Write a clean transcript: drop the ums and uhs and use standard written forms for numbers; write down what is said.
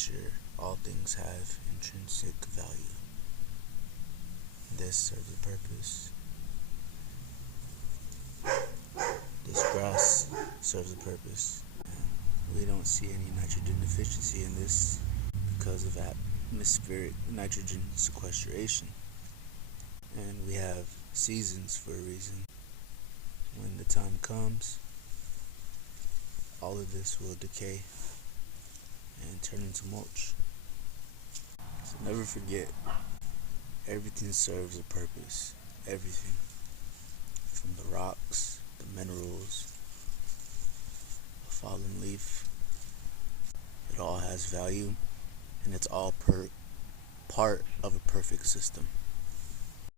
nature, all things have intrinsic value. This serves a purpose. This grass serves a purpose. We don't see any nitrogen deficiency in this because of atmospheric nitrogen sequestration. And we have seasons for a reason. When the time comes, all of this will decay and turn into mulch. So never forget, everything serves a purpose. Everything. From the rocks, the minerals, a fallen leaf. It all has value, and it's all part of a perfect system.